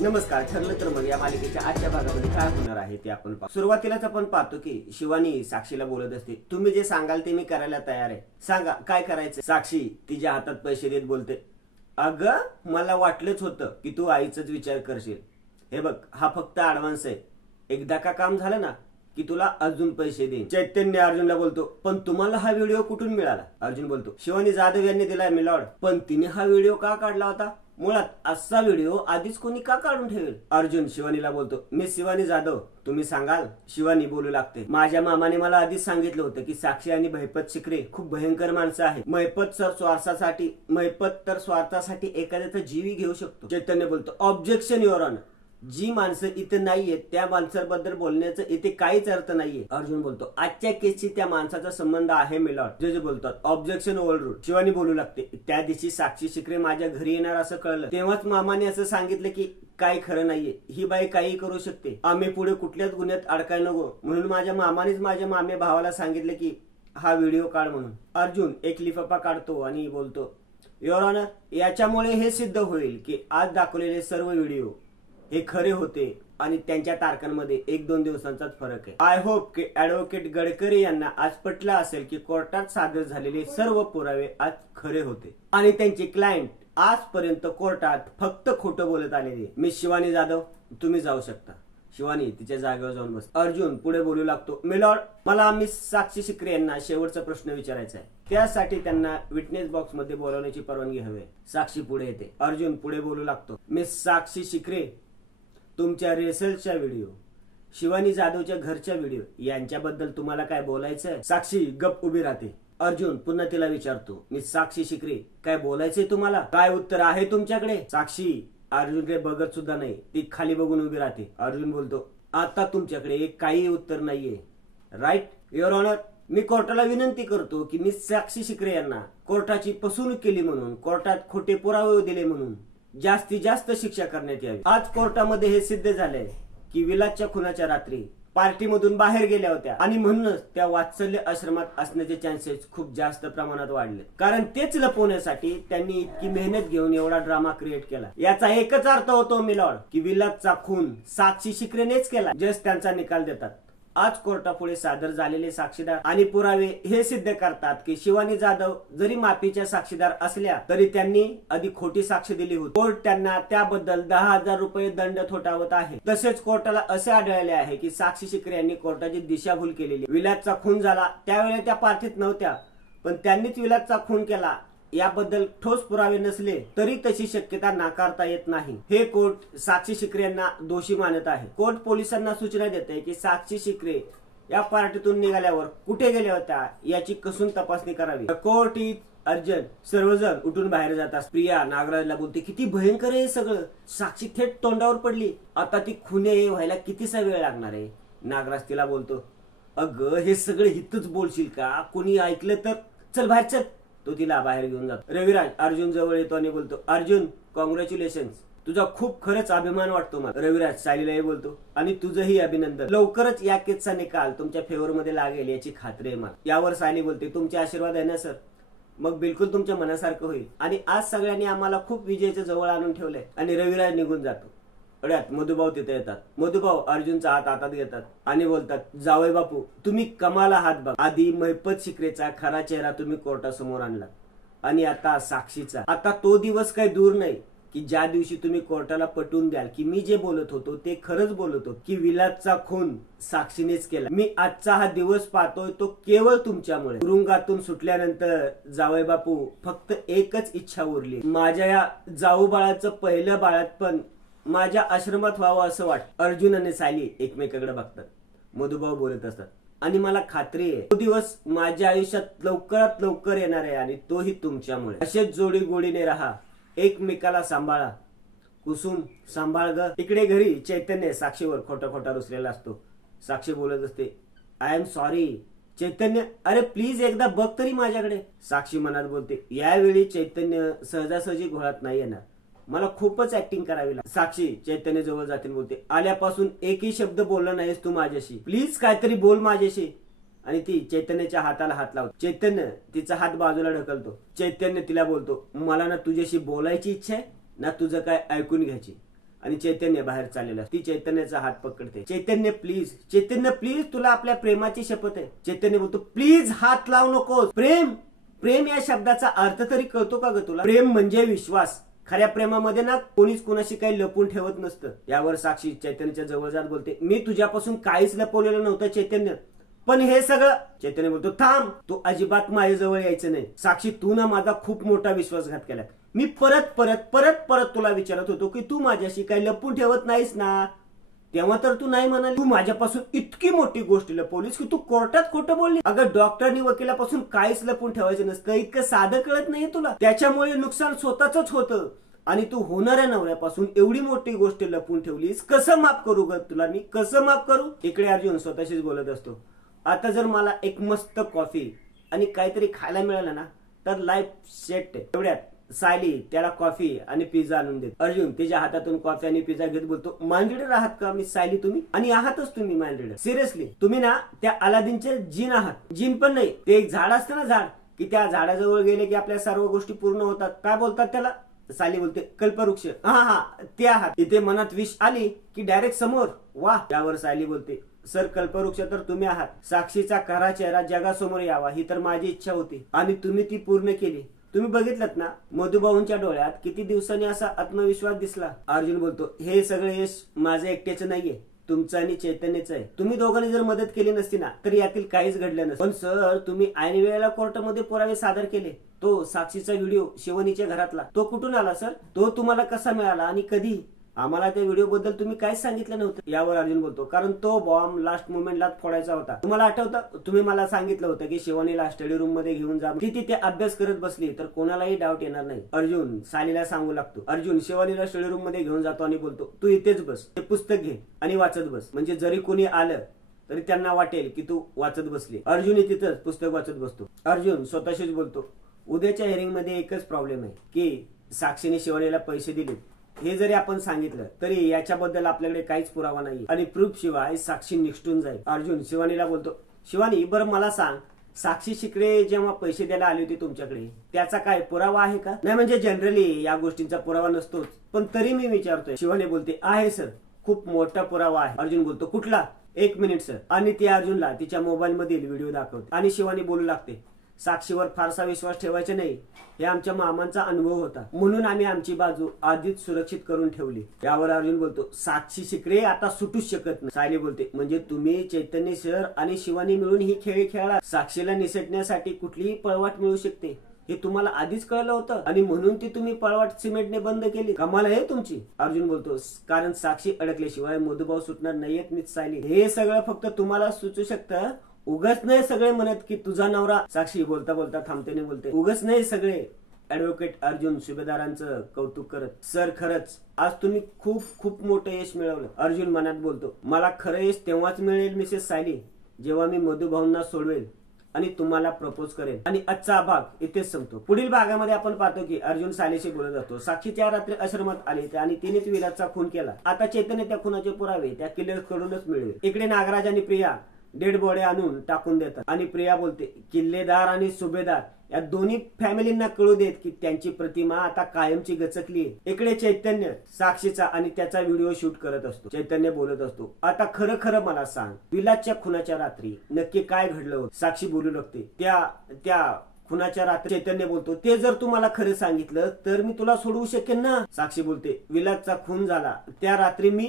नमस्कार. ठरलं तर मग या मालिकेच्या आजच्या भागामध्ये काय होणार आहे ते आपण पाहू. सुरुवातीलाच आपण पाहतो की शिवानी साक्षीला बोलत असते, तुम्ही जे सांगाल ते मी करायला तयार आहे, सांगा काय करायचं. साक्षी तिच्या हातात पैसे देत बोलते, अगं मला वाटलंच होतं की तू आईचाच विचार करशील. हे बघ, हा फक्त ऍडव्हान्स आहे, एकदा का काम झालं ना की तुला अजून पैसे देईन. चैतन्य अर्जुनला बोलतो, पण तुम्हाला हा व्हिडिओ कुठून मिळाला. अर्जुन बोलतो, शिवानी जाधव यांनी दिलाय मिलॉर्ड. पण तिने हा व्हिडिओ का काढला होता, मुळात असा व्हिडिओ आधीच कोणी का काढून ठेवेल. अर्जुन शिवानीला बोलतो, मी शिवानी जाधव, तुम्ही सांगाल. शिवानी बोलू लागते, माझ्या मामाने मला आधीच सांगितलं होतं की साक्षी आणि महिपत शिकरे खूप भयंकर माणसं आहेत. महिपत तर स्वार्थासाठी एखाद्याचा जीवी घेऊ शकतो. चैतन्य बोलतो, ऑब्जेक्शन युअर ऑनर, जी माणसं इथे नाहीये त्या माणसाबद्दल बोलण्याचं इथे काहीच अर्थ नाहीये. अर्जुन बोलतो, आजच्या केसशी त्या माणसाचा संबंध आहे मिलॉर्ड. जज बोलतात, ऑब्जेक्शन ओव्हररूड. शिवानी बोलू लागते, त्या दिवशी साक्षी शिकरे माझ्या घरी येणार असं कळलं तेव्हाच मामाने असं सांगितलं की काही खरं नाहीये, ही बाई काही करू शकते, आम्ही पुढे कुठल्याच गुन्ह्यात अडकाय नको, म्हणून माझ्या मामानेच माझ्या मामे भावाला सांगितलं की हा व्हिडिओ काढ म्हणून. अर्जुन एक लिफाफा काढतो आणि बोलतो, युअर ऑनर, याच्यामुळे हे सिद्ध होईल की आज दाखवलेले सर्व व्हिडिओ हे खरे होते आणि त्यांच्या तारखांमध्ये 1-2 दिवसांचाच फरक आहे. आय होप की ऍडव्होकेट गडकरी यांना आज पटलं असेल की कोर्टात सादर झालेले सर्व पुरावे आज खरे होते आणि त्यांचे क्लायंट आजपर्यंत कोर्टात फक्त खोटं बोलत आलेले. मिस शिवानी जाधव, तुम्ही जाऊ शकता. शिवानी तिच्या जागेवर जाऊन बस. अर्जुन पुढे बोलू लागतो, मिलॉर्ड, मला मिस साक्षी शिकरे यांना शेवटचा प्रश्न विचारायचा आहे, त्यासाठी त्यांना विटनेस बॉक्स मध्ये बोलवण्याची परवानगी हवी. साक्षी पुढे येते. अर्जुन पुढे बोलू लागतो, मिस साक्षी शिकरे, तुमच्या रेसलच्या व्हिडिओ, शिवानी जाधवच्या घरच्या व्हिडिओ यांच्याबद्दल तुम्हाला काय बोलायचंय. साक्षी गप उभी राहते. अर्जुन पुन्हा तिला विचारतो, मी साक्षी शिकरे, काय बोलायचंय तुम्हाला, काय उत्तर आहे तुमच्याकडे. साक्षी अर्जुनकडे बघत सुद्धा नाही, ती खाली बघून उभी राहते. अर्जुन बोलतो, आता तुमच्याकडे काही उत्तर नाहीये, राईट. युअर ऑनर, मी कोर्टाला विनंती करतो की मी साक्षी शिकरे यांना कोर्टाची फसवणूक केली म्हणून, कोर्टात खोटे पुरावे दिले म्हणून जास्तीत जास्त शिक्षा करण्यात यावी. आज कोर्टामध्ये हे सिद्ध झालंय की विलासच्या खुनाच्या रात्री पार्टीमधून बाहेर गेल्या होत्या आणि म्हणूनच त्या वात्सल्य आश्रमात असण्याचे चान्सेस खूप जास्त प्रमाणात वाढले, कारण तेच लपवण्यासाठी त्यांनी इतकी मेहनत घेऊन एवढा ड्रामा क्रिएट केला. याचा एकच अर्थ होतो मिलॉर्ड की विलासचा खून साक्षी शिकरेनेच केला. जस्ट त्यांचा निकाल देतात. आज कोर्टापुढे सादर झालेले साक्षीदार आणि पुरावे हे सिद्ध करतात की शिवानी जाधव जरी माफीच्या साक्षीदार असल्या तरी त्यांनी आधी खोटी साक्ष दिली होती. कोर्ट त्यांना त्याबद्दल 10,000 रुपये दंड ठोठावत आहे. तसेच कोर्टाला असे आढळले आहे की साक्षी शिकरे यांनी कोर्टाची दिशाभूल केलेली. विलासचा खून झाला त्यावेळेला त्या पार्टीत नव्हत्या, पण त्यांनीच विलासचा खून केला याबद्दल ठोस पुरावे नसले तरी तशी शक्यता नाकारता येत नाही. हे कोर्ट साक्षी शिकरे यांना दोषी मानत आहे. कोर्ट पोलिसांना सूचना देते की साक्षी शिकरे या पार्टीतून निघाल्यावर कुठे गेल्या होत्या याची कसून तपासणी करावी. Court is urgent. सर्वजण उठून बाहेर जातात. प्रिया नागराजला बोलते, किती भयंकर आहे सगळं, साक्षी थेट तोंडावर पडली, आता ती खुने व्हायला कितीसा वेळ लागणार आहे. नागराज तिला बोलतो, अगं हे सगळं हितच बोलशील का, कोणी ऐकलं तर, चल बाहेर चल. तो तिला बाहेर घेऊन जातो. रविराज अर्जुन जवळ येतो आणि बोलतो, अर्जुन कॉंग्रॅच्युलेशन्स, तुझा खूप खरंच अभिमान वाटतो मला. रविराज सायलीलाही बोलतो, आणि तुझंही अभिनंदन, लवकरच या केसचा निकाल तुमच्या फेवर मध्ये लागेल याची खात्री आहे मला. यावर सायली बोलते, तुमचे आशीर्वाद आहे ना सर, मग बिलकुल तुमच्या मनासारखं होईल. आणि आज सगळ्यांनी आम्हाला खूप विजयाच्या जवळ आणून ठेवलंय. आणि रविराज निघून जातो. अड्यात मधुभाऊ तिथे येतात. मधुभाऊ अर्जुनचा हात हातात घेतात आणि बोलतात, जावई बापू तुम्ही कमाल आहात बघ. आधी महिपत शिकरेचा खरा चेहरा तुम्ही कोर्टासमोर आणला आणि आता साक्षीचा. आता तो दिवस काही दूर नाही की ज्या दिवशी तुम्ही कोर्टाला पटवून द्याल की मी जे बोलत होतो ते खरंच बोलत होतो, की विलासचा खून साक्षीनेच केला. मी आजचा हा दिवस पाहतोय तो केवळ तुमच्यामुळे. तुरुंगातून सुटल्यानंतर जावई बापू फक्त एकच इच्छा उरली, माझ्या या जाऊ बाळाचं पहिलं बाळातपण माझ्या आश्रमात व्हावं असं वाटतं. अर्जुन आणि सायली एकमेकाकडे बघतात. मधुभाऊ बोलत असतात, आणि मला खात्री आहे तो दिवस माझ्या आयुष्यात लवकरात लवकर येणार आहे आणि तोही तुमच्यामुळे. असेच जोडी गोडीने राहा, एकमेकाला सांभाळा. कुसुम सांभाळ ग. इकडे घरी चैतन्य साक्षीवर खोटा खोटा रुसलेला असतो. साक्षी बोलत असते, आय एम सॉरी. चैतन्य, अरे प्लीज एकदा बघ तरी माझ्याकडे. साक्षी मनात बोलते, यावेळी चैतन्य सहजासहजी घोळात नाही येणार, मला खूपच ऍक्टिंग करावी लागेल. साक्षी चैतन्य जवळ जाते, बोलते, आल्यापासून एकही शब्द बोलला नाहीस तू माझ्याशी, प्लीज काहीतरी बोल माझ्याशी. आणि ती चैतन्याच्या हाताला हात लावते. चैतन्य तिचा हात बाजूला ढकलतो. चैतन्य तिला बोलतो, मला ना तुझ्याशी बोलायची इच्छा आहे ना तुझं काय ऐकून घ्यायची. आणि चैतन्य बाहेर चाललेला. ती चैतन्याचा हात पकडते. चैतन्य प्लीज, चैतन्य प्लीज, तुला आपल्या प्रेमाची शपथ आहे. चैतन्य बोलतो प्लीज हात लावू नकोस. प्रेम, प्रेम या शब्दाचा अर्थ तरी कळतो का ग तुला? प्रेम म्हणजे विश्वास. खऱ्या प्रेमामध्ये ना कोणीच कोणाशी काही लपून ठेवत नसतं. यावर साक्षी चैतन्याच्या जवळ जात बोलते मी तुझ्यापासून काहीच लपवलेलं नव्हतं चैतन्य, पण हे सगळं. चैतन्य बोलतो थांब, तू अजिबात माझ्याजवळ यायचं नाही. साक्षी, तू ना माझा खूप मोठा विश्वासघात केला. मी परत परत परत परत तुला विचारत होतो की तू माझ्याशी काही लपून ठेवत नाहीस ना, तेव्हा तर तू नाही म्हणाली. तू माझ्यापासून इतकी मोठी गोष्ट लपवलीस की तू कोर्टात खोटं बोलली. अगं डॉक्टरनी वकिलापासून काहीच लपून ठेवायचं नसतं, इतकं साधं कळत नाहीये तुला. त्याच्यामुळे नुकसान स्वतःच होतं आणि तू होणाऱ्या नवऱ्यापासून एवढी मोठी गोष्ट लपून ठेवलीस. कसं माफ करू ग तुला मी, कसं माफ करू? इकडे अर्जुन स्वतःशीच बोलत असतो आता जर मला एक मस्त कॉफी आणि काहीतरी खायला मिळालं ना तर लाईफ सेट आहे. एवढ्यात सायली त्याला कॉफी आणि पिझ्झा आणून देत. अर्जुन त्याच्या हातातून कॉफी आणि पिझ्झा घेत बोलतो माइंडेड आहात का मी सायली तुम्ही? आणि आहातच तुम्ही माइंडेड. सिरियसली तुम्ही ना त्या अलादीनचे जिन आहात. जिन पण नाही, ते एक झाड असतं ना, झाड, की त्या झाडाजवळ गेले की आपल्या सर्व गोष्टी पूर्ण होतात. काय बोलतात त्याला? सायली बोलते कल्पवृक्ष. हा ते आहात. इथे मनात विष आली की डायरेक्ट समोर. वाह. त्यावर सायली बोलते सर कल्पवृक्ष तर तुम्ही आहात. साक्षीचा खरा चेहरा जगासमोर यावा ही तर माझी इच्छा होती आणि तुम्ही ती पूर्ण केली. तुम्ही बघितलं ना मधुभाऊंच्या डोळ्यात किती दिवसांनी असा आत्मविश्वास दिसला. अर्जुन बोलतो हे सगळे यश माझं एकट्याचं नाहीये, तुमचं आणि चैतन्याचं आहे. तुम्ही दोघांनी जर मदत केली नसती ना तर यातील काहीच घडलं नसतं. पण सर तुम्ही ऐन वेळेला कोर्टामध्ये पुरावे सादर केले. तो साक्षीचा व्हिडिओ शिवानीच्या घरातला तो कुठून आला सर? तो तुम्हाला कसा मिळाला आणि कधी? आम्हाला त्या व्हिडिओ बद्दल तुम्ही काहीच सांगितलं नव्हतं. यावर अर्जुन बोलतो कारण तो बॉम्ब लास्ट मोमेंटला फोडायचा होता. तुम्हाला आठवतं तुम्ही मला सांगितलं होतं की शिवानीला स्टडी रूम मध्ये घेऊन जा, ती तिथे अभ्यास करत बसली तर कोणालाही डाऊट येणार नाही. अर्जुन सायलीला सांगू लागतो. अर्जुन शिवानीला स्टडी रूम मध्ये घेऊन जातो आणि बोलतो तू इथेच बस, ते पुस्तक घे आणि वाचत बस, म्हणजे जरी कोणी आलं तरी त्यांना वाटेल की तू वाचत बसली. अर्जुन तिथंच पुस्तक वाचत बसतो. अर्जुन स्वतःशीच बोलतो उद्याच्या हिअरिंग मध्ये एकच प्रॉब्लेम आहे की साक्षीने शिवानीला पैसे दिले. हे जरी आपण सांगितलं तरी याच्याबद्दल आपल्याकडे काहीच पुरावा नाही आणि प्रूफ शिवाय साक्षी निष्ठून जाईल. अर्जुन शिवानीला बोलतो शिवानी बरं मला सांग, साक्षी शिकडे जेव्हा पैसे द्यायला आली होती तुमच्याकडे त्याचा काय पुरावा आहे का? नाही म्हणजे जनरली या गोष्टींचा पुरावा नसतोच, पण तरी मी विचारतोय. शिवानी बोलते आहे सर, खूप मोठा पुरावा आहे. अर्जुन बोलतो कुठला? 1 मिनिट सर. आणि ती अर्जुनला तिच्या मोबाईल मधील व्हिडिओ दाखवते आणि शिवानी बोलू लागते साक्षीवर फारसा विश्वास ठेवायचा नाही, हे आमच्या मामांचा अनुभव होता म्हणून आम्ही आमची बाजू आधीच सुरक्षित करून ठेवली. यावर अर्जुन बोलतो साक्षी शिकडे आता सुटूच शकत नाही. सायली बोलते म्हणजे तुम्ही चैतन्य सर आणि शिवानी मिळून ही खेळ खेळला. साक्षीला निसटण्यासाठी कुठलीही पळवाट मिळू शकते हे तुम्हाला आधीच कळलं होतं आणि म्हणून ती तुम्ही पळवाट सिमेंटने बंद केली. कमाल आहे तुमची. अर्जुन बोलतो कारण साक्षी अडकल्याशिवाय मधुभाऊ सुटणार नाहीयेत मिस सायली. हे सगळं फक्त तुम्हाला सुचू शकतं, उगच नाही सगळे म्हणत की तुझा नवरा. साक्षी बोलता बोलता थांबतेने बोलते उगच नाही सगळे. ऍडव्होकेट अर्जुन सुभेदारांचं कौतुक करत सर खरंच आज तुम्ही खूप खूप मोठं यश मिळवलं. अर्जुन मनात बोलतो मला खरं यश तेव्हाच मिळेल मिसेस सायली जेव्हा मी मधुभाऊंना सोडवेल आणि तुम्हाला प्रपोज करेल. आणि आजचा भाग इथेच संपतो. पुढील भागामध्ये आपण पाहतो की अर्जुन सायलीशी बोलत जातो. साक्षी त्या रात्री आश्रमात आली आणि तिनेच विराजचा खून केला. आता चैतन्य त्या खुनाचे पुरावे त्या किल्लर कडूनच मिळेल. इकडे नागराज आणि प्रिया डेड बॉडी आणून टाकून देतात आणि प्रिया बोलते किल्लेदार आणि सुभेदार या दोन्ही फॅमिलींना कळू देत की त्यांची प्रतिमा आता कायमची गचकली आहे. इकडे चैतन्य साक्षीचा आणि त्याचा व्हिडिओ शूट करत असतो. चैतन्य बोलत असतो आता खरं खरं मला सांग विलासच्या खुनाच्या रात्री नक्की काय घडलं होतं? साक्षी बोलू लागते त्या खुनाच्या रात्री. चैतन्य बोलतो ते जर तू मला खरं सांगितलं तर मी तुला सोडवू शकेन ना. साक्षी बोलते विलासचा खून झाला त्या रात्री मी